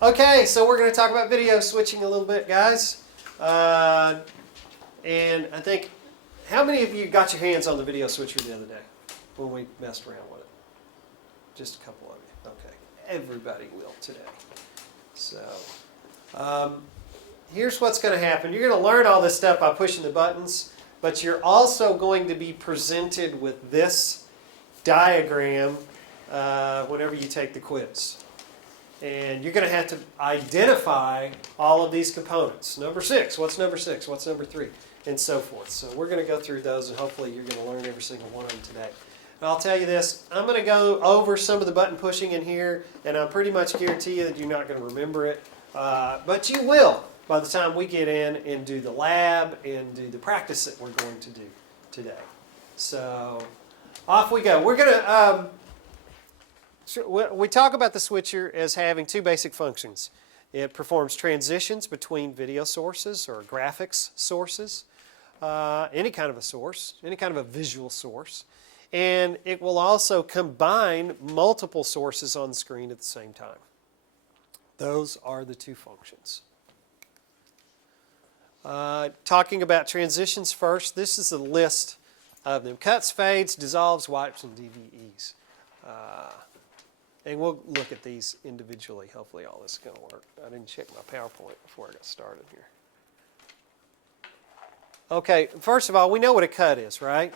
Okay, so we're going to talk about video switching a little bit, guys. And I think, how many of you got your hands on the video switcher the other day when we messed around with it? Just a couple of you. Okay, everybody will today. So, here's what's going to happen. You're going to learn all this stuff by pushing the buttons, but you're also going to be presented with this diagram whenever you take the quiz. And you're going to have to identify all of these components. Number 6, what's number 6? What's number 3? And so forth. So we're going to go through those, and hopefully you're going to learn every single one of them today. And I'll tell you this, I'm going to go over some of the button pushing in here, and I pretty much guarantee you that you're not going to remember it. But you will by the time we get in and do the lab and do the practice that we're going to do today. So off we go. We're going to... we talk about the switcher as having two basic functions. It performs transitions between video sources or graphics sources, any kind of a source, any kind of a visual source. And it will also combine multiple sources on the screen at the same time. Those are the two functions. Talking about transitions first, this is a list of them. Cuts, fades, dissolves, wipes, and DVEs. And we'll look at these individually. Hopefully all this is going to work. I didn't check my PowerPoint before I got started here. Okay, first of all, we know what a cut is, right?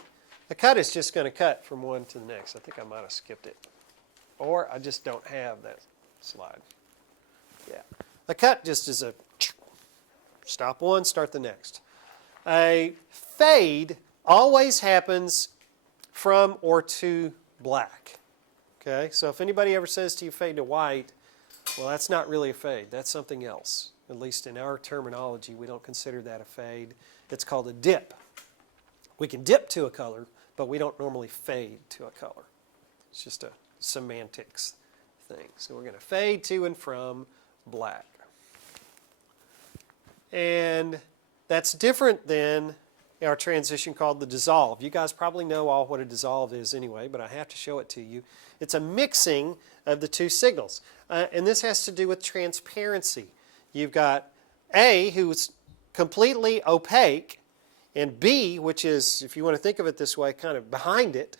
A cut is just going to cut from one to the next. I think I might have skipped it. Or I just don't have that slide. Yeah. A cut just is a stop one, start the next. A fade always happens from or to black. Okay, so if anybody ever says to you fade to white, well, that's not really a fade. That's something else. At least in our terminology, we don't consider that a fade. It's called a dip. We can dip to a color, but we don't normally fade to a color. It's just a semantics thing. So we're going to fade to and from black. And that's different than our transition called the dissolve. You guys probably know all what a dissolve is anyway, but I have to show it to you. It's a mixing of the two signals. And this has to do with transparency. You've got A, who's completely opaque, and B, which is, if you want to think of it this way, kind of behind it.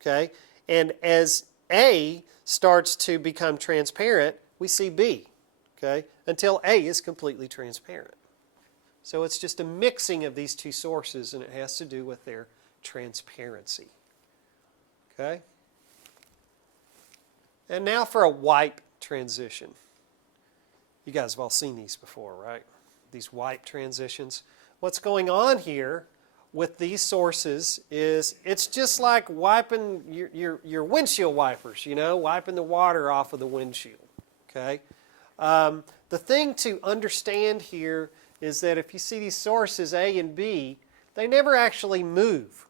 Okay? And as A starts to become transparent, we see B. Okay? Until A is completely transparent. So it's just a mixing of these two sources, and it has to do with their transparency. Okay? And now for a wipe transition. You guys have all seen these before, right? These wipe transitions. What's going on here with these sources is it's just like wiping your windshield wipers, you know, wiping the water off of the windshield. Okay? The thing to understand here is that if you see these sources A and B, they never actually move.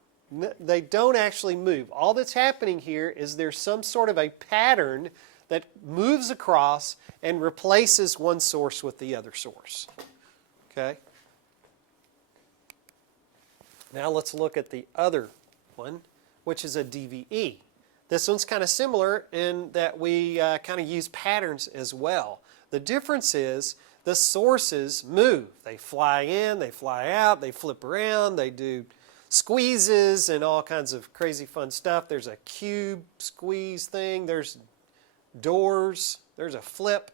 They don't actually move. All that's happening here is there's some sort of a pattern that moves across and replaces one source with the other source. Okay? Now let's look at the other one, which is a DVE. This one's kind of similar in that we kind of use patterns as well. The difference is the sources move. They fly in, they fly out, they flip around, they do squeezes and all kinds of crazy fun stuff. There's a cube squeeze thing, there's doors, there's a flip,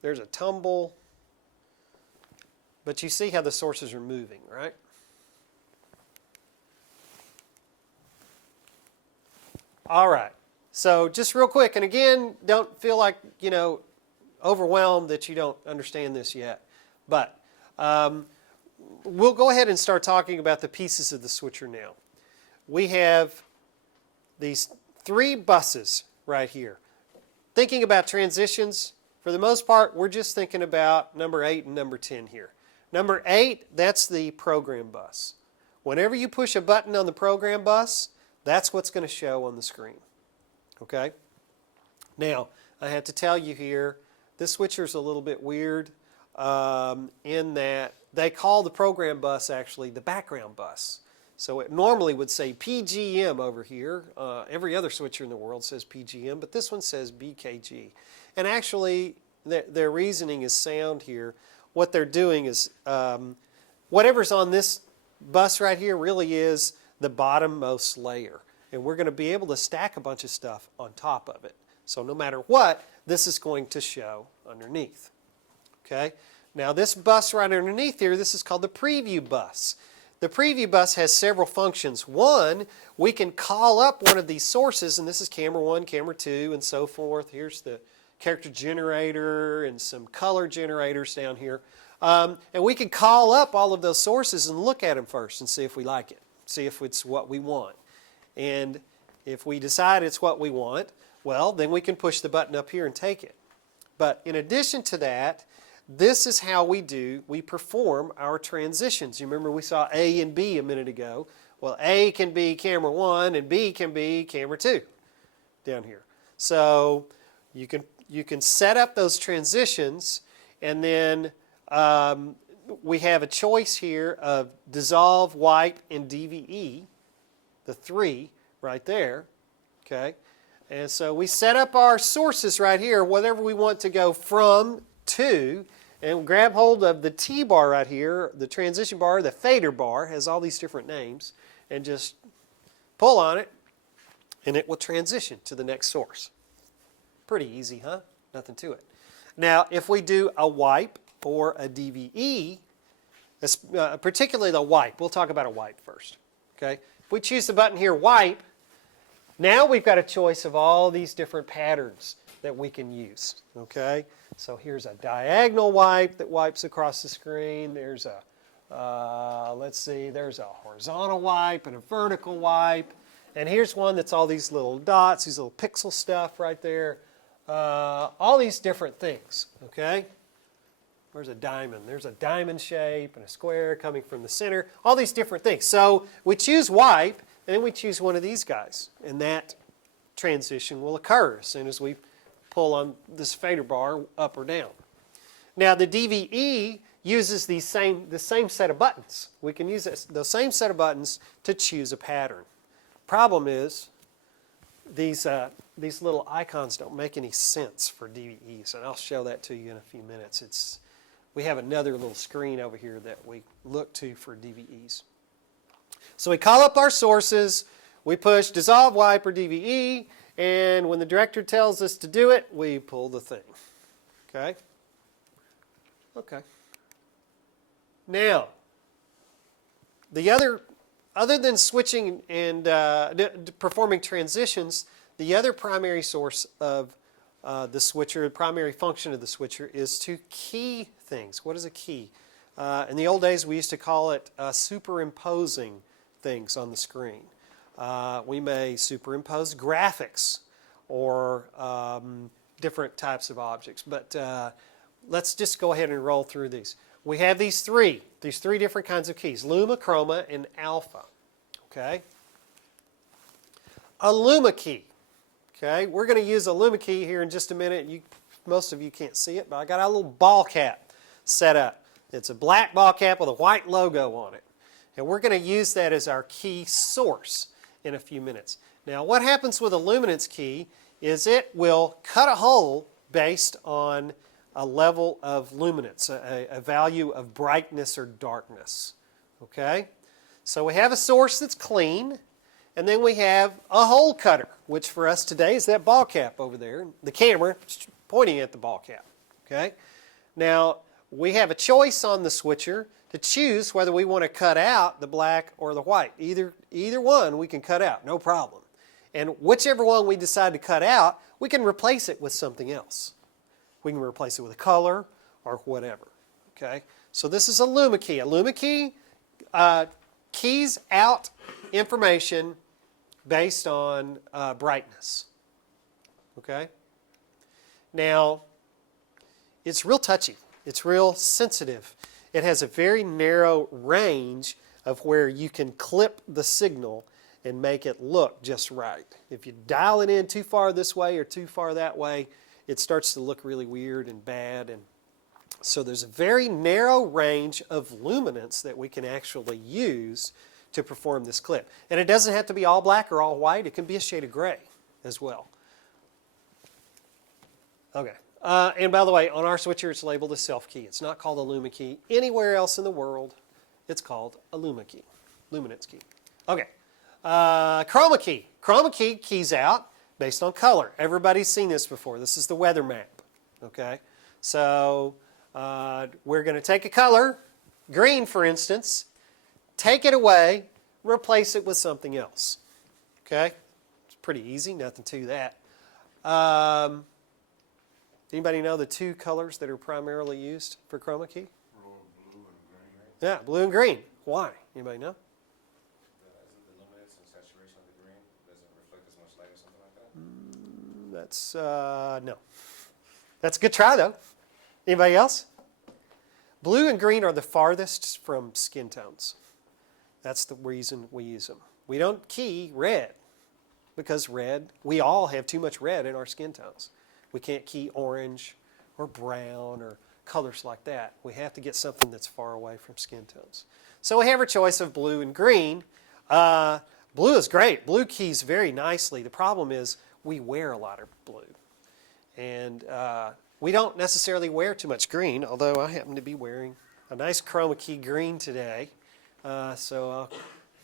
there's a tumble. But you see how the sources are moving, right? All right. So just real quick, and again, don't feel like, you know, overwhelmed that you don't understand this yet. But we'll go ahead and start talking about the pieces of the switcher now. We have these 3 buses right here. Thinking about transitions, for the most part, we're just thinking about number 8 and number 10 here. Number 8, that's the program bus. Whenever you push a button on the program bus, that's what's going to show on the screen. Okay? Now, I have to tell you here, this switcher's a little bit weird in that they call the program bus actually the background bus. So it normally would say PGM over here. Every other switcher in the world says PGM, but this one says BKG. And actually, their reasoning is sound here. What they're doing is whatever's on this bus right here really is the bottommost layer. And we're going to be able to stack a bunch of stuff on top of it. So no matter what, this is going to show underneath. Okay? Now this bus right underneath here, this is called the preview bus. The preview bus has several functions. One, we can call up one of these sources, and this is camera 1, camera 2, and so forth. Here's the character generator and some color generators down here. And we can call up all of those sources and look at them first and see if we like it, see if it's what we want. And if we decide it's what we want, well, then we can push the button up here and take it. But in addition to that, this is how we perform our transitions. You remember we saw A and B a minute ago. Well, A can be camera 1 and B can be camera 2 down here. So you can set up those transitions, and then we have a choice here of dissolve, wipe, and DVE, the 3 right there. Okay, and so we set up our sources right here, whatever we want to go from to, and grab hold of the T bar right here, the transition bar, the fader bar, has all these different names, and just pull on it, and it will transition to the next source. Pretty easy, huh? Nothing to it. Now, if we do a wipe or a DVE, particularly the wipe, we'll talk about a wipe first. Okay? If we choose the button here, wipe, now we've got a choice of all these different patterns that we can use. Okay? So here's a diagonal wipe that wipes across the screen. There's a, let's see, there's a horizontal wipe and a vertical wipe. And here's one that's all these little dots, these little pixel stuff right there. All these different things, okay? There's a diamond. There's a diamond shape and a square coming from the center. All these different things. So we choose wipe, and then we choose one of these guys. And that transition will occur as soon as we pull on this fader bar up or down. Now the DVE uses the same set of buttons. We can use the same set of buttons to choose a pattern. Problem is, these little icons don't make any sense for DVEs, and I'll show that to you in a few minutes. We have another little screen over here that we look to for DVEs. So we call up our sources, we push dissolve, wipe, or DVE, and when the director tells us to do it, we pull the thing. Okay? Okay. Now, other than switching and performing transitions, the other primary source of the switcher, the primary function of the switcher, is to key things. What is a key? In the old days, we used to call it superimposing things on the screen. We may superimpose graphics or different types of objects, but let's just go ahead and roll through these. We have these three different kinds of keys: luma, chroma, and alpha. Okay? A luma key. Okay, we're going to use a luma key here in just a minute. Most of you can't see it, but I got a little ball cap set up. It's a black ball cap with a white logo on it. And we're going to use that as our key source in a few minutes. Now, what happens with a luminance key is it will cut a hole based on a level of luminance, a value of brightness or darkness. Okay? So we have a source that's clean, and then we have a hole cutter, which for us today is that ball cap over there, the camera pointing at the ball cap. Okay? Now, we have a choice on the switcher to choose whether we want to cut out the black or the white. Either one we can cut out, no problem. And whichever one we decide to cut out, we can replace it with something else. We can replace it with a color or whatever. Okay? So this is a luma key. A luma key keys out information based on brightness. Okay? Now, it's real touchy. It's real sensitive. It has a very narrow range of where you can clip the signal and make it look just right. If you dial it in too far this way or too far that way, it starts to look really weird and bad. And so there's a very narrow range of luminance that we can actually use to perform this clip. And it doesn't have to be all black or all white. It can be a shade of gray as well. Okay. And by the way, on our switcher, it's labeled a self key. It's not called a Luma key. Anywhere else in the world, it's called a Luma key, luminance key. Okay. Chroma key. Chroma key keys out based on color. Everybody's seen this before. This is the weather map. Okay. So we're going to take a color, green for instance, take it away, replace it with something else. Okay. It's pretty easy. Nothing to that. Anybody know the two colors that are primarily used for chroma key? Blue and green. Yeah, blue and green. Why? Anybody know? Isn't the luminance and saturation of the green doesn't reflect as much light or something like that? That's, no. That's a good try, though. Anybody else? Blue and green are the farthest from skin tones. That's the reason we use them. We don't key red because red, we all have too much red in our skin tones. We can't key orange or brown or colors like that. We have to get something that's far away from skin tones. So we have our choice of blue and green. Blue is great. Blue keys very nicely. The problem is we wear a lot of blue. And we don't necessarily wear too much green, although I happen to be wearing a nice chroma key green today. So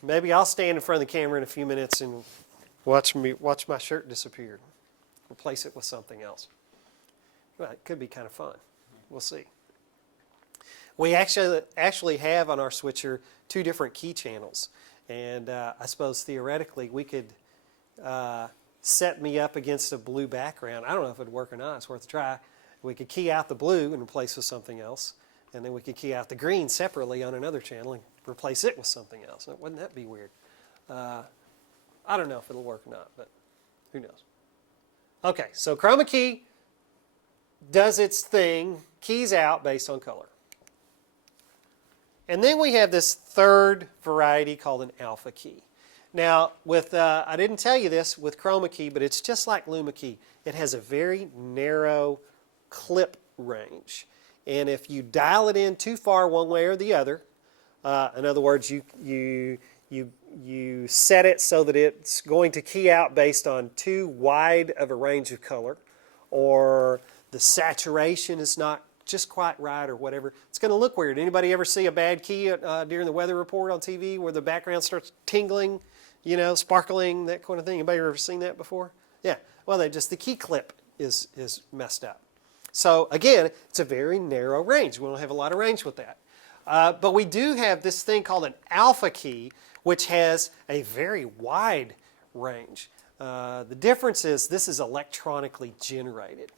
maybe I'll stand in front of the camera in a few minutes and watch my shirt disappear. Replace it with something else. Well, it could be kind of fun. We'll see. We actually have on our switcher two different key channels. And I suppose theoretically we could set me up against a blue background. I don't know if it would work or not. It's worth a try. We could key out the blue and replace with something else. And then we could key out the green separately on another channel and replace it with something else. Wouldn't that be weird? I don't know if it'll work or not, but who knows? Okay, so chroma key does its thing, keys out based on color. And then we have this third variety called an alpha key. Now, with I didn't tell you this with chroma key, but it's just like Luma key. It has a very narrow clip range. And if you dial it in too far one way or the other, in other words, you set it so that it's going to key out based on too wide of a range of color, or the saturation is not just quite right, or whatever. It's going to look weird. Anybody ever see a bad key during the weather report on TV where the background starts tingling, you know, sparkling, that kind of thing? Anybody ever seen that before? Yeah. Well, the key clip is messed up. So again, it's a very narrow range. We don't have a lot of range with that. But we do have this thing called an alpha key, which has a very wide range. The difference is this is electronically generated.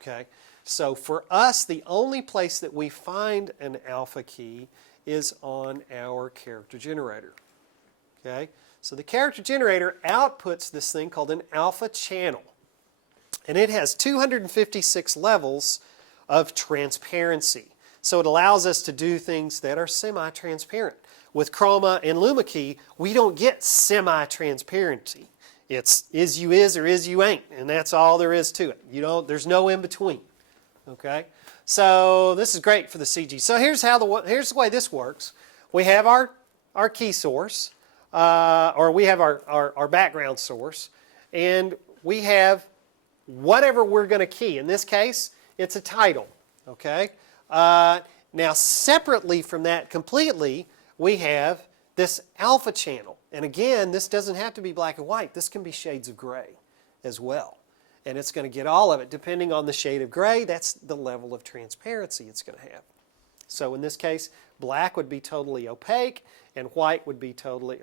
Okay? So for us, the only place that we find an alpha key is on our character generator. Okay? So the character generator outputs this thing called an alpha channel. And it has 256 levels of transparency. So it allows us to do things that are semi-transparent. With chroma and Luma key, we don't get semi-transparency. It's is you is or is you ain't, and that's all there is to it. There's no in between. Okay, so this is great for the CG. So here's the way this works. We have our key source, or we have our background source, and we have whatever we're going to key. In this case, it's a title. Okay. Now separately from that completely, we have this alpha channel. And again, this doesn't have to be black and white. This can be shades of gray as well. And it's going to get all of it. Depending on the shade of gray, that's the level of transparency it's going to have. So in this case, black would be totally opaque, and white would be totally,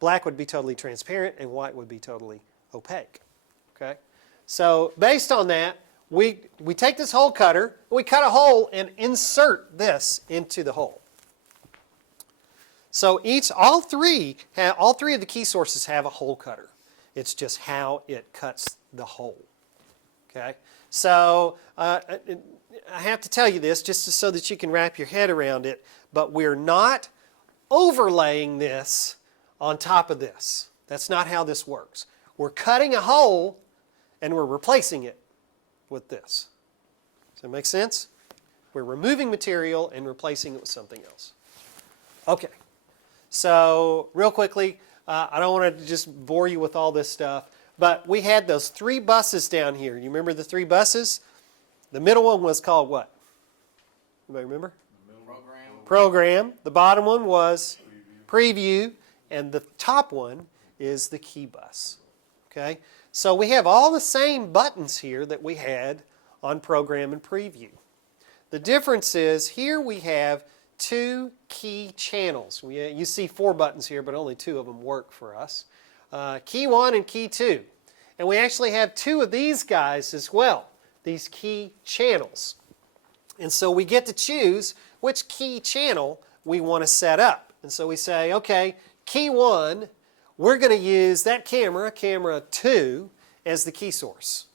black would be totally transparent, and white would be totally opaque. Okay? So based on that, we take this hole cutter, we cut a hole and insert this into the hole. So all three of the key sources have a hole cutter. It's just how it cuts the hole. Okay? So I have to tell you this just so that you can wrap your head around it, but we're not overlaying this on top of this. That's not how this works. We're cutting a hole and we're replacing it with this. Does that make sense? We're removing material and replacing it with something else. Okay. So real quickly, I don't want to just bore you with all this stuff, but we had those 3 buses down here. You remember the 3 buses? The middle one was called what? Anybody remember? Program. The bottom one was preview, and the top one is the key bus. Okay? So we have all the same buttons here that we had on program and preview. The difference is here we have 2 key channels. You see 4 buttons here, but only 2 of them work for us. Key 1 and key 2. And we actually have 2 of these guys as well, these key channels. And so we get to choose which key channel we want to set up. And so we say, okay, key 1, we're going to use that camera, camera 2, as the key source.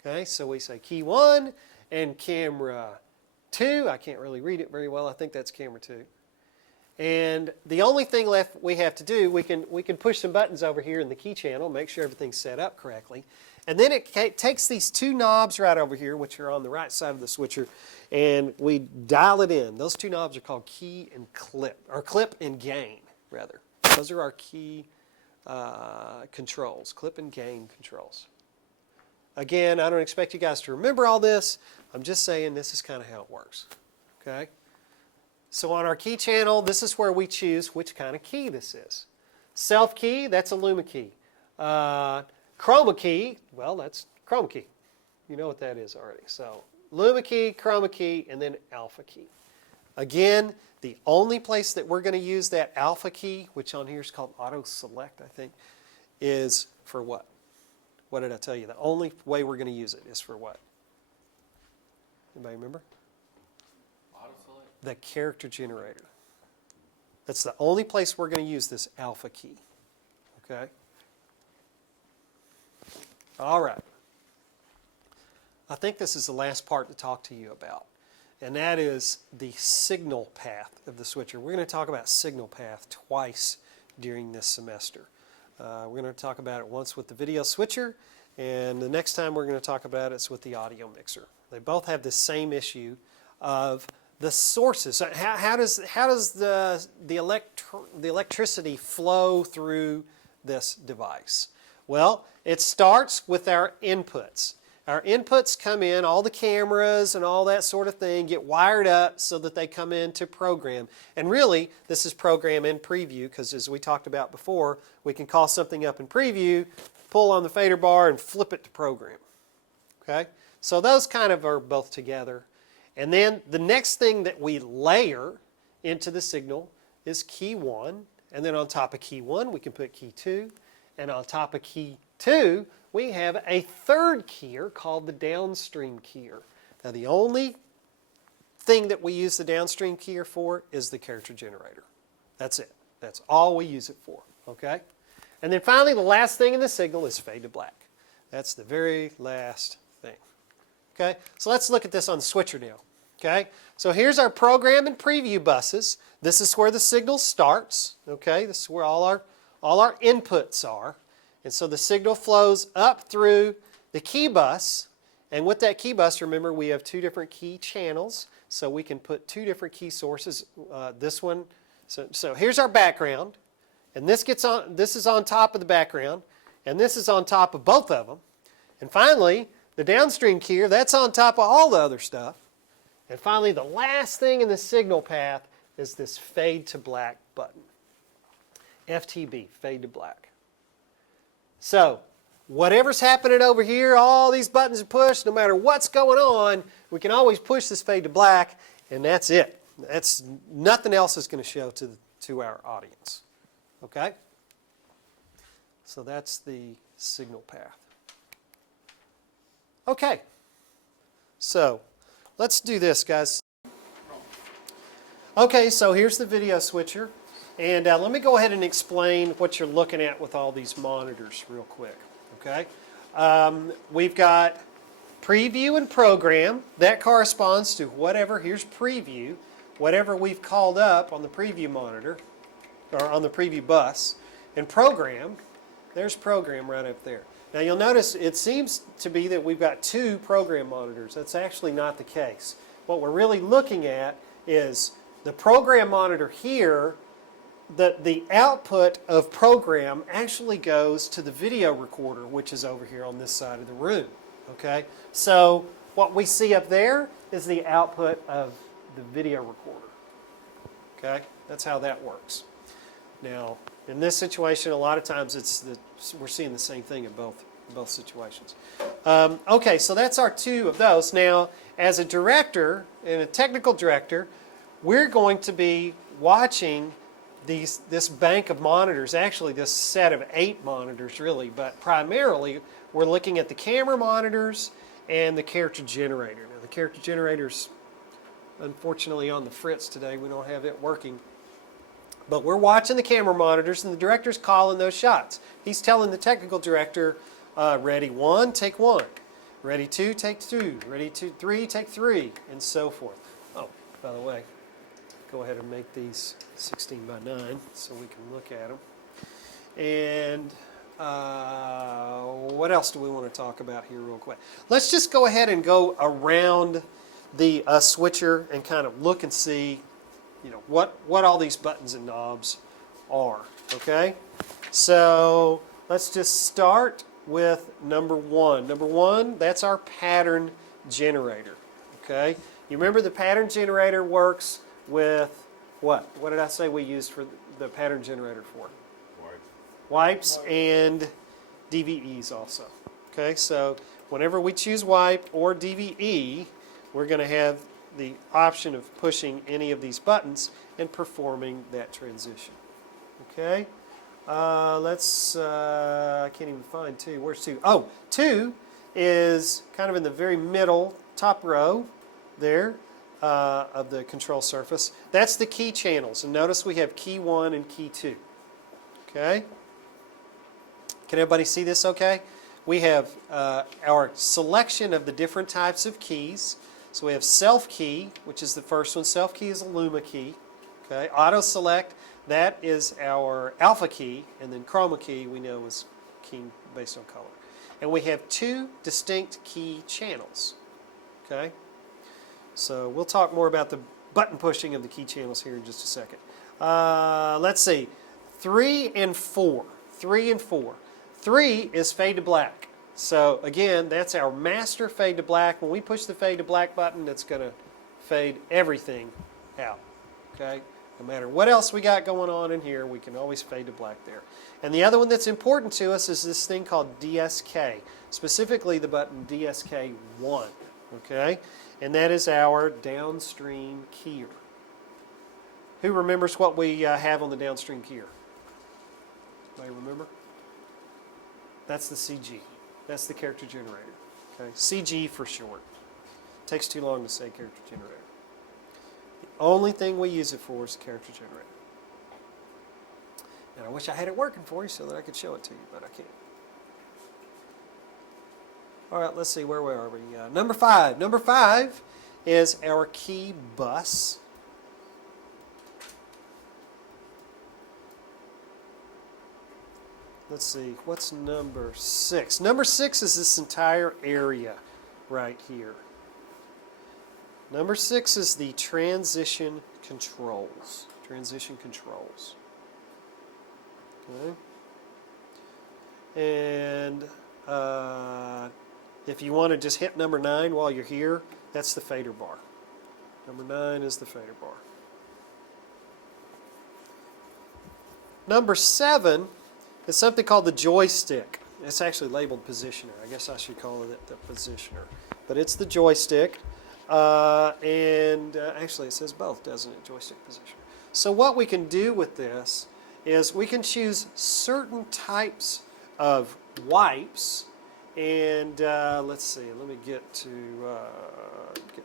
Okay, so we say key 1 and camera 2. I can't really read it very well. I think that's camera 2. And the only thing left we have to do, we can push some buttons over here in the key channel, make sure everything's set up correctly. And then it takes these 2 knobs right over here, which are on the right side of the switcher, and we dial it in. Those 2 knobs are called key and clip, or clip and gain, rather. Those are our key controls, clip and gain controls. Again, I don't expect you guys to remember all this. I'm just saying this is kind of how it works. Okay? So on our key channel, this is where we choose which kind of key this is. Self key, that's a Luma key. Chroma key, well, that's chroma key. You know what that is already. So Luma key, chroma key, and then alpha key. Again, the only place that we're going to use that alpha key, which on here is called auto select, I think, is for what? What did I tell you? The only way we're going to use it is for what? Anybody remember? Auto-select? The character generator. That's the only place we're going to use this alpha key. Okay? All right. I think this is the last part to talk to you about, and that is the signal path of the switcher. We're going to talk about signal path twice during this semester. We're going to talk about it once with the video switcher, and the next time we're going to talk about it's with the audio mixer. They both have the same issue of the sources. How does the electricity flow through this device? Well, it starts with our inputs. Our inputs come in, all the cameras and all that sort of thing get wired up so that they come into program. And really, this is program and preview, because as we talked about before, we can call something up in preview, pull on the fader bar, and flip it to program. Okay? So those kind of are both together. And then the next thing that we layer into the signal is key 1. And then on top of key 1, we can put key 2. And on top of key 2, we have a 3rd keyer called the downstream keyer. Now the only thing that we use the downstream keyer for is the character generator. That's it. That's all we use it for. Okay? And then finally, the last thing in the signal is fade to black. That's the very last thing. Okay? So let's look at this on the switcher now. Okay? So here's our program and preview buses. This is where the signal starts. Okay? This is where all our inputs are. And so the signal flows up through the key bus. And with that key bus, remember, we have 2 different key channels. So we can put 2 different key sources. This one, so here's our background. And this is on top of the background. And this is on top of both of them. And finally, the downstream keyer, that's on top of all the other stuff. And finally, the last thing in the signal path is this fade to black button. FTB, fade to black. So, whatever's happening over here, all these buttons are pushed, no matter what's going on, we can always push this fade to black, and that's it. That's nothing else is going to show to our audience. Okay? So that's the signal path. Okay. So, let's do this, guys. Okay, so here's the video switcher. And let me go ahead and explain what you're looking at with all these monitors real quick. Okay? We've got preview and program. That corresponds to whatever, here's preview, whatever we've called up on the preview monitor, or on the preview bus. And program, there's program right up there. Now you'll notice it seems to be that we've got 2 program monitors. That's actually not the case. What we're really looking at is the program monitor here. the output of program actually goes to the video recorder, which is over here on this side of the room. Okay, so what we see up there is the output of the video recorder. Okay, that's how that works. Now, in this situation, a lot of times we're seeing the same thing in both situations. Okay, so that's our two of those. Now, as a director and a technical director, we're going to be watching this bank of monitors, actually this set of 8 monitors really, but primarily we're looking at the camera monitors and the character generator. Now the character generator's unfortunately on the fritz today, we don't have it working. But we're watching the camera monitors and the director's calling those shots. He's telling the technical director, ready 1, take 1. Ready 2, take 2. Ready 3, take 3, and so forth. Oh, by the way, go ahead and make these 16 by 9 so we can look at them. And what else do we want to talk about here real quick? Let's just go ahead and go around the switcher and kind of look and see, you know, what all these buttons and knobs are. Okay, so let's just start with number 1. Number 1, that's our pattern generator. Okay, you remember the pattern generator works with what? What did I say we used for the pattern generator for? Wipes and DVEs also. Okay, so whenever we choose wipe or DVE, we're going to have the option of pushing any of these buttons and performing that transition. Okay, I can't even find 2. Where's 2? Oh, 2 is kind of in the very middle, top row there of the control surface. That's the key channels. And notice we have key 1 and key 2. Okay? Can everybody see this okay? We have our selection of the different types of keys. So we have self key, which is the first one. Self key is a Luma key. Okay? Auto select, that is our alpha key, and then chroma key we know is key based on color. And we have 2 distinct key channels. Okay? So we'll talk more about the button pushing of the key channels here in just a second. Let's see, 3 and 4. 3 and 4. 3 is fade to black. So again, that's our master fade to black. When we push the fade to black button, it's going to fade everything out. Okay? No matter what else we got going on in here, we can always fade to black there. And the other one that's important to us is this thing called DSK, specifically the button DSK1. Okay? And that is our downstream keyer. Who remembers what we have on the downstream keyer? Anybody remember? That's the CG. That's the character generator. Okay? CG for short. Takes too long to say character generator. The only thing we use it for is the character generator. And I wish I had it working for you so that I could show it to you, but I can't. All right, let's see, where are we? Number 5. Number 5 is our key bus. Let's see, what's number 6? Number 6 is this entire area right here. Number 6 is the transition controls. Transition controls. Okay. And if you want to just hit number 9 while you're here, that's the fader bar. Number 9 is the fader bar. Number 7 is something called the joystick. It's actually labeled positioner. I guess I should call it the positioner. But it's the joystick. Actually it says both, doesn't it? Joystick positioner. So what we can do with this is we can choose certain types of wipes. And let's see, let me get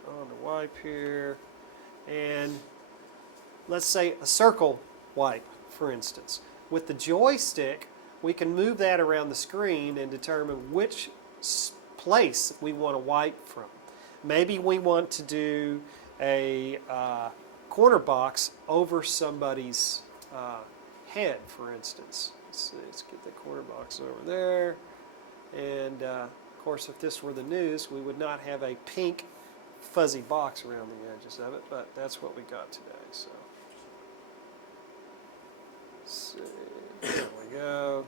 on the wipe here. And let's say a circle wipe, for instance. With the joystick, we can move that around the screen and determine which place we want to wipe from. Maybe we want to do a corner box over somebody's head, for instance. Let's see, let's get the corner box over there. And of course, if this were the news, we would not have a pink fuzzy box around the edges of it, but that's what we got today. So Let's see. There we go.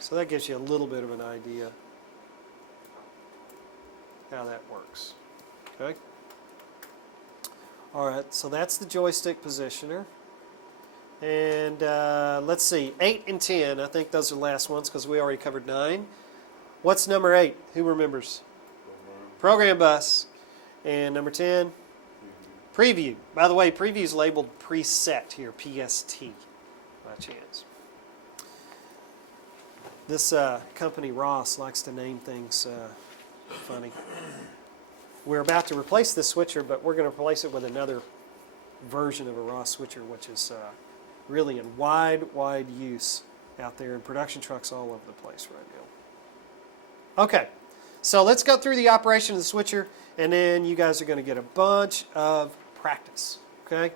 So that gives you a little bit of an idea how that works. Okay. All right, so that's the joystick positioner. And let's see, 8 and 10, I think those are the last ones because we already covered 9. What's number 8? Who remembers? Program bus. And number 10? Preview. By the way, preview is labeled preset here, PST, by chance. This company, Ross, likes to name things funny. We're about to replace this switcher, but we're going to replace it with another version of a Ross switcher, which is really in wide use out there in production trucks all over the place right now. Okay, so let's go through the operation of the switcher, and then you guys are going to get a bunch of practice. Okay,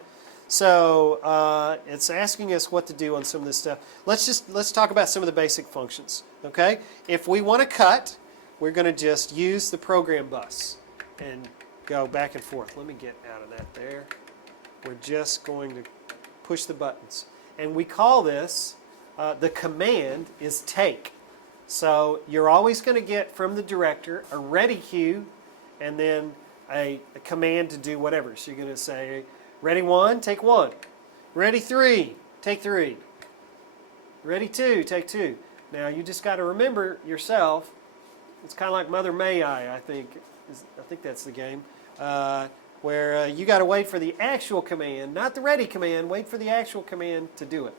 so it's asking us what to do on some of this stuff. Let's talk about some of the basic functions. Okay, if we want to cut, we're going to just use the program bus and go back and forth. Let me get out of that there. We're just going to push the buttons. And we call this, the command is take. So you're always going to get from the director a ready cue and then a command to do whatever. So you're going to say, ready 1, take 1. Ready 3, take 3. Ready 2, take 2. Now you just got to remember yourself, it's kind of like Mother May I think that's the game, where you got to wait for the actual command, not the ready command, wait for the actual command to do it.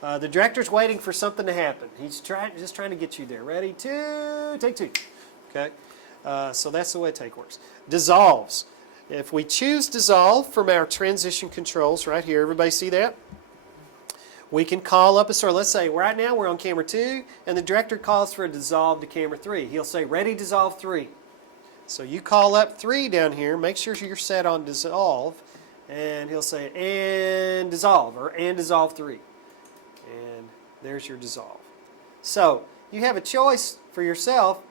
The director's waiting for something to happen. He's just trying to get you there. Ready, 2, take 2. Okay, so that's the way take works. Dissolves. If we choose dissolve from our transition controls right here, everybody see that? We can call up a sort. Let's say right now we're on camera 2, and the director calls for a dissolve to camera 3. He'll say, ready, dissolve 3. So you call up 3 down here, make sure you're set on dissolve, and he'll say, and dissolve, or and dissolve 3. And there's your dissolve. So you have a choice for yourself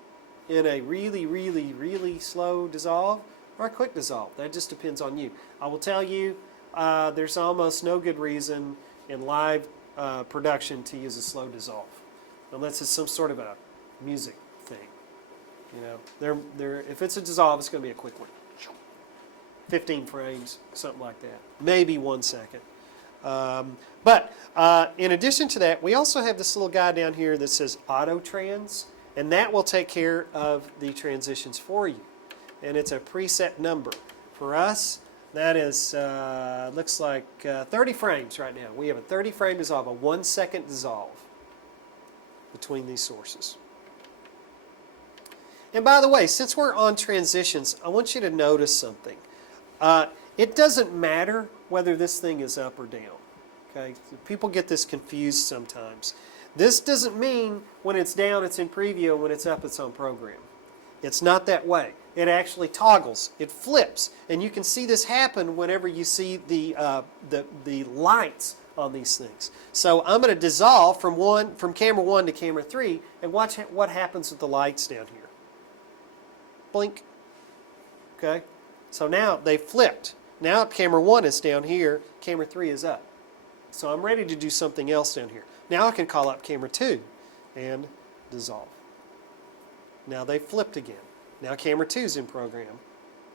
in a really slow dissolve or a quick dissolve. That just depends on you. I will tell you, there's almost no good reason in live production to use a slow dissolve, unless it's some sort of a music thing. You know, if it's a dissolve, it's going to be a quick one. 15 frames, something like that. Maybe 1 second. But in addition to that, we also have this little guy down here that says Auto Trans, and that will take care of the transitions for you. And it's a preset number. For us, that is, looks like 30 frames right now. We have a 30 frame dissolve, a 1 second dissolve between these sources. And by the way, since we're on transitions, I want you to notice something. It doesn't matter whether this thing is up or down. Okay? People get this confused sometimes. This doesn't mean when it's down it's in preview and when it's up it's on program. It's not that way. It actually toggles. It flips. And you can see this happen whenever you see the lights on these things. So I'm going to dissolve from camera 1 to camera 3 and watch what happens with the lights down here. Blink. Okay? So now they flipped. Now camera 1 is down here, camera 3 is up. So I'm ready to do something else down here. Now I can call up camera 2 and dissolve. Now they flipped again. Now camera 2 is in program.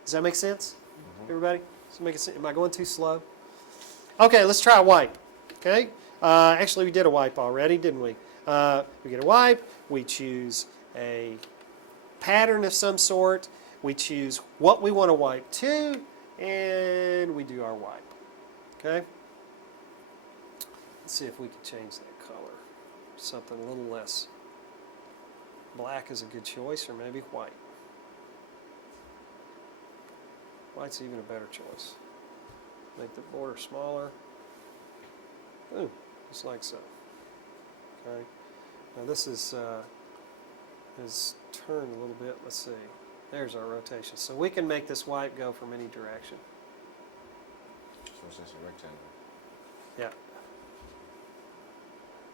Does that make sense? Everybody? Does it make sense? Am I going too slow? Okay, let's try a wipe. Okay? Actually, we did a wipe already, didn't we? We get a wipe. We choose a pattern of some sort. We choose what we want to wipe to, and we do our wipe. Okay? Let's see if we can change that color. Something a little less. Black is a good choice, or maybe white. White's even a better choice. Make the border smaller. Ooh, just like so. Okay. Now this is turned a little bit. Let's see. There's our rotation. So we can make this wipe go from any direction. So it's just a rectangle. Yeah.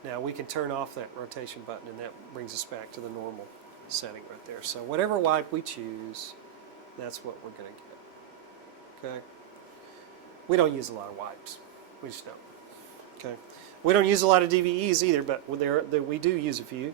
Now we can turn off that rotation button, and that brings us back to the normal setting right there. So whatever wipe we choose, that's what we're going to get. Okay? We don't use a lot of wipes. We just don't. Okay. We don't use a lot of DVEs either, but we do use a few.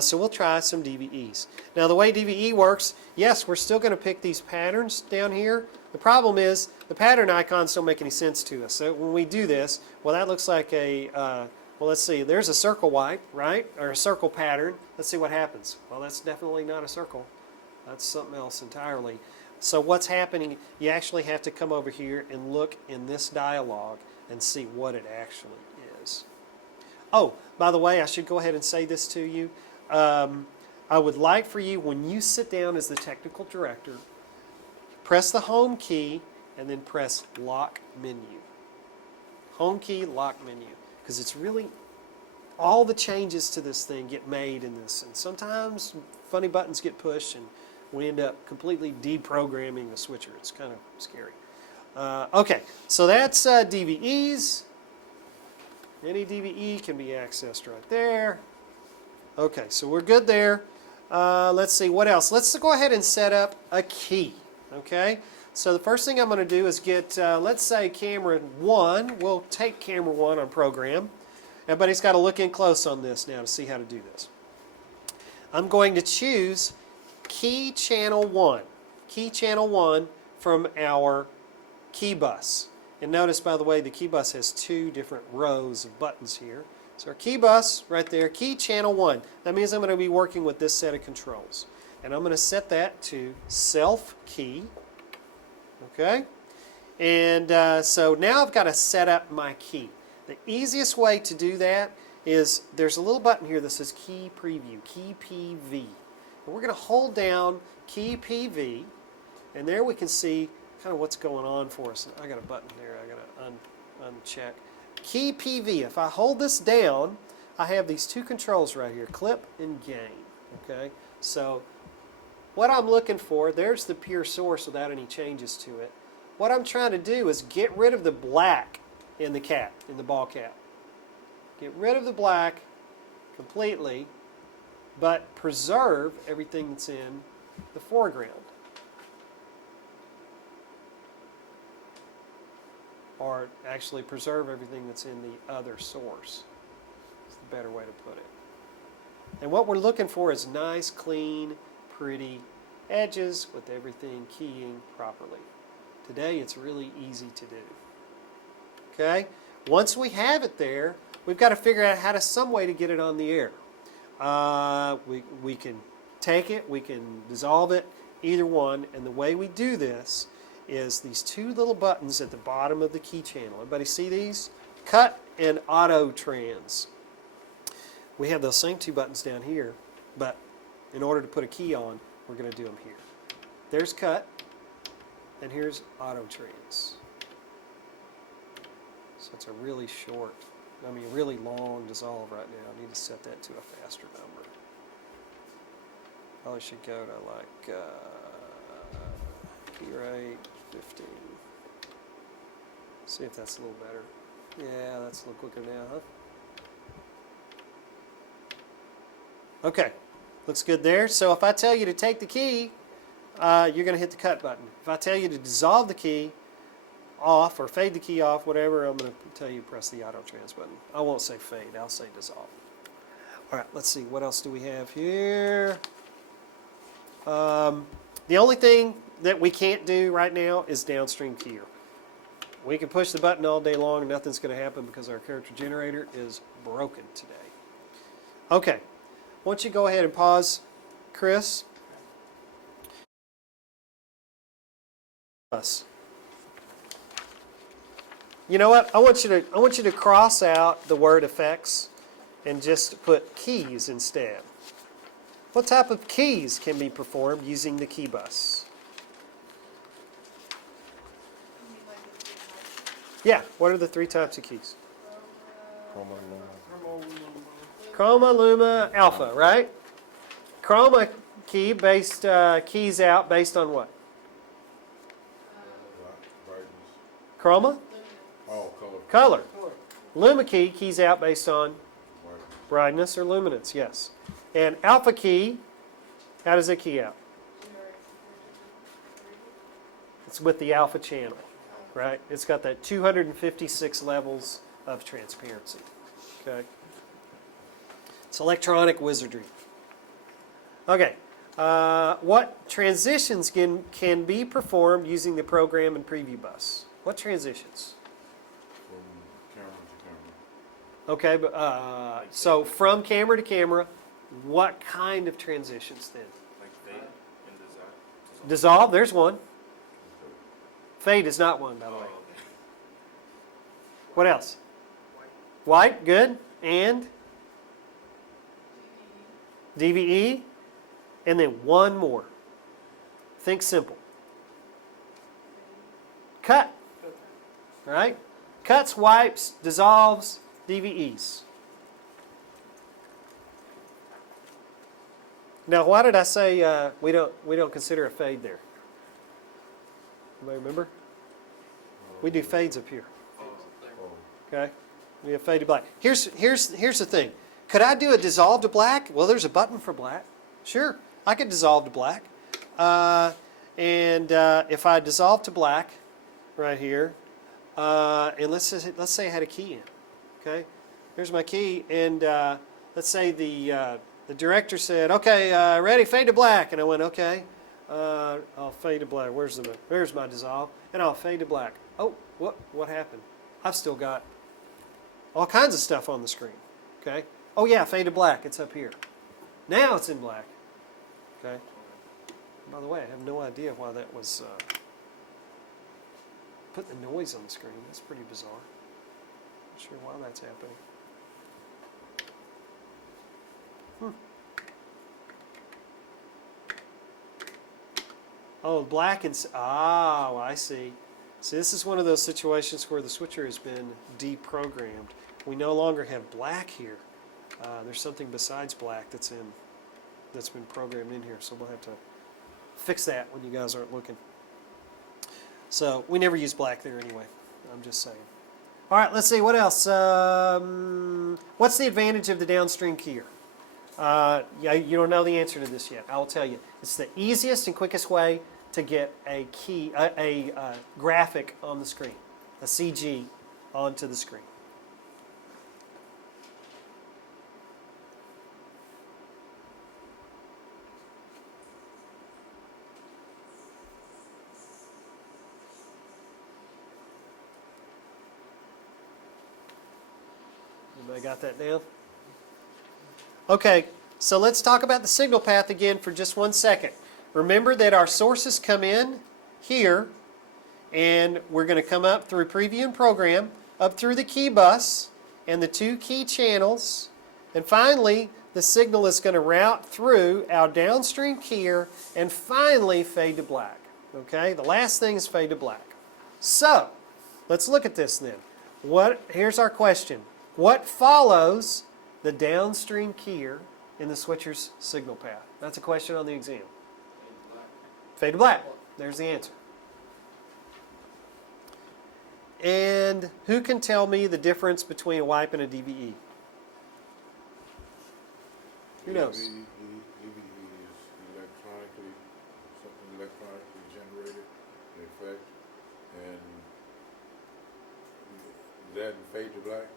So we'll try some DVEs. Now the way DVE works, yes, we're still going to pick these patterns down here. The problem is the pattern icons don't make any sense to us. So when we do this, well, that looks like a, well, let's see, there's a circle wipe, right? Or a circle pattern. Let's see what happens. Well, that's definitely not a circle. That's something else entirely. So what's happening, you actually have to come over here and look in this dialog and see what it actually is. Oh, by the way, I should go ahead and say this to you. I would like for you, when you sit down as the technical director, press the home key and then press lock menu. Home key, lock menu. Because it's really, all the changes to this thing get made in this. And sometimes funny buttons get pushed and we end up completely deprogramming the switcher. It's kind of scary. Okay, so that's DVEs. Any DVE can be accessed right there. Okay, so we're good there. Let's see, what else? Let's go ahead and set up a key. Okay, so the first thing I'm going to do is get, let's say, camera 1. We'll take camera 1 on program. Everybody's got to look in close on this now to see how to do this. I'm going to choose key channel 1. Key channel 1 from our key bus. And notice, by the way, the key bus has 2 different rows of buttons here. So our key bus right there, key channel 1. That means I'm going to be working with this set of controls. And I'm going to set that to self key. Okay? And so now I've got to set up my key. The easiest way to do that is there's a little button here that says key preview, key PV. And we're going to hold down key PV, and there we can see kind of what's going on for us. I got a button here I got to uncheck. Key PV. If I hold this down, I have these 2 controls right here, clip and gain. Okay, so what I'm looking for, there's the pure source without any changes to it. What I'm trying to do is get rid of the black in the cap, in the ball cap. Get rid of the black completely, but preserve everything that's in the foreground. Or actually preserve everything that's in the other source. It's the better way to put it. And what we're looking for is nice, clean, pretty edges with everything keying properly. Today it's really easy to do. Okay? Once we have it there, we've got to figure out how to some way to get it on the air. We can take it, we can dissolve it, either one, and the way we do this is these 2 little buttons at the bottom of the key channel. Everybody see these? Cut and auto trans. We have those same 2 buttons down here, but in order to put a key on, we're going to do them here. There's cut, and here's auto trans. So it's a really short, really long dissolve right now. I need to set that to a faster number. Probably should go to like key rate 15. See if that's a little better. Yeah, that's a little quicker now, huh? Okay, looks good there. So if I tell you to take the key, you're going to hit the cut button. If I tell you to dissolve the key off or fade the key off, whatever, I'm going to tell you to press the auto trans button. I won't say fade, I'll say dissolve. All right, let's see, what else do we have here? The only thing that we can't do right now is downstream keyer. We can push the button all day long and nothing's going to happen because our character generator is broken today. Okay, why don't you go ahead and pause, Chris? You know what? I want you to cross out the word effects and just put keys instead. What type of keys can be performed using the key bus? Yeah, what are the 3 types of keys? Chroma, Luma, Alpha, right? Chroma key based keys out based on what? Chroma? Oh, Color. Luma key keys out based on brightness or luminance, yes. And alpha key, how does it key out? It's with the alpha channel, right? It's got that 256 levels of transparency. Okay? It's electronic wizardry. Okay. What transitions can be performed using the program and preview bus? What transitions? From camera to camera. Okay, but so from camera to camera, what kind of transitions then? Like fade and Dissolve, there's one. Fade is not one, by the way. okay. What else? White, good. And? DVE. And then one more. Think simple. Cut. Right? Cuts, wipes, dissolves, DVEs. Now, why did I say we don't consider a fade there? Anybody remember? We do fades up here. Okay? We have fade to black. Here's the thing. Could I do a dissolve to black? Well, there's a button for black. Sure, I could dissolve to black. If I dissolve to black, right here, and let's say I had a key in. Okay, here's my key, and let's say the director said, "Okay, ready, fade to black," and I went, "Okay, I'll fade to black. There's my dissolve, and I'll fade to black." Oh, what happened? I've still got all kinds of stuff on the screen. Okay. Oh yeah, fade to black. It's up here. Now it's in black. Okay. By the way, I have no idea why that was put the noise on the screen. That's pretty bizarre. Not sure why that's happening. Oh, black and I see. See, this is one of those situations where the switcher has been deprogrammed. We no longer have black here. There's something besides black that's been programmed in here, so we'll have to fix that when you guys aren't looking. So we never use black there anyway. I'm just saying. All right, let's see what else. What's the advantage of the downstream keyer? Yeah, you don't know the answer to this yet. I will tell you. It's the easiest and quickest way to get a graphic on the screen, a CG onto the screen. Everybody got that down? Okay, so let's talk about the signal path again for just 1 second. Remember that our sources come in here, and we're going to come up through preview and program, up through the key bus and the 2 key channels, and finally the signal is going to route through our downstream keyer and finally fade to black. Okay, the last thing is fade to black. So, let's look at this then. Here's our question. What follows the downstream keyer in the switcher's signal path? That's a question on the exam. Fade to black. There's the answer. And who can tell me the difference between a wipe and a DVE? Who knows? DVE is electronically generated, in effect, and is that in fade to black?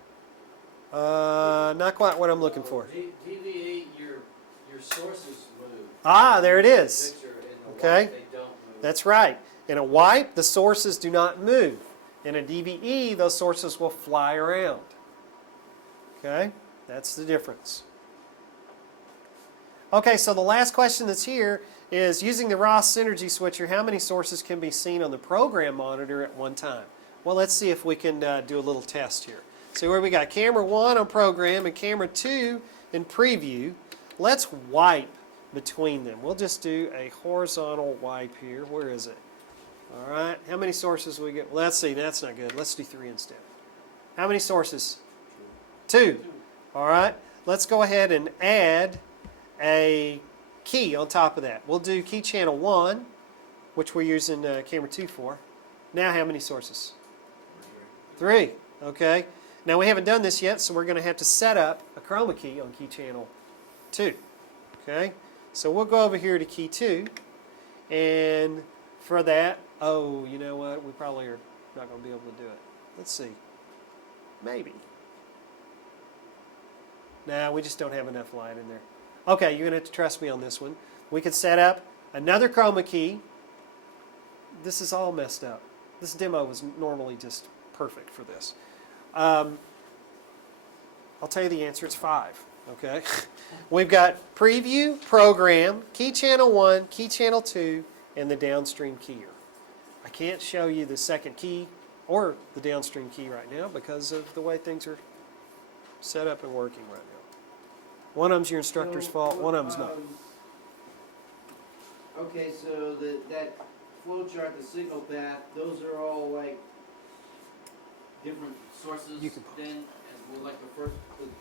Not quite what I'm looking for. DVE, your sources move. Ah, there it is. Picture in the Okay. white, they don't move. That's right. In a wipe, the sources do not move. In a DVE, those sources will fly around. Okay? That's the difference. Okay, so the last question that's here is, using the Ross Synergy switcher, how many sources can be seen on the program monitor at one time? Well, let's see if we can do a little test here. See where we got camera 1 on program and camera 2 in preview. Let's wipe between them. We'll just do a horizontal wipe here. Where is it? All right. How many sources we get? Well, let's see. That's not good. Let's do 3 instead. How many sources? 2. All right. Let's go ahead and add a key on top of that. We'll do key channel 1, which we're using camera 2 for. Now how many sources? 3. Okay. Now we haven't done this yet, so we're going to have to set up a chroma key on key channel 2. Okay. So we'll go over here to key 2, and for that, oh, you know what? We probably are not going to be able to do it. Let's see. Maybe. Nah, we just don't have enough light in there. Okay, you're going to have to trust me on this one. We could set up another chroma key. This is all messed up. This demo was normally just perfect for this. I'll tell you the answer. It's 5. Okay, we've got preview, program, key channel 1, key channel 2, and the downstream keyer. I can't show you the second key or the downstream key right now because of the way things are set up and working right now. One of them's your instructor's So, fault, one of them's not. Okay, so that flow chart, the signal path, those are all like different sources You can then, as well, like the first,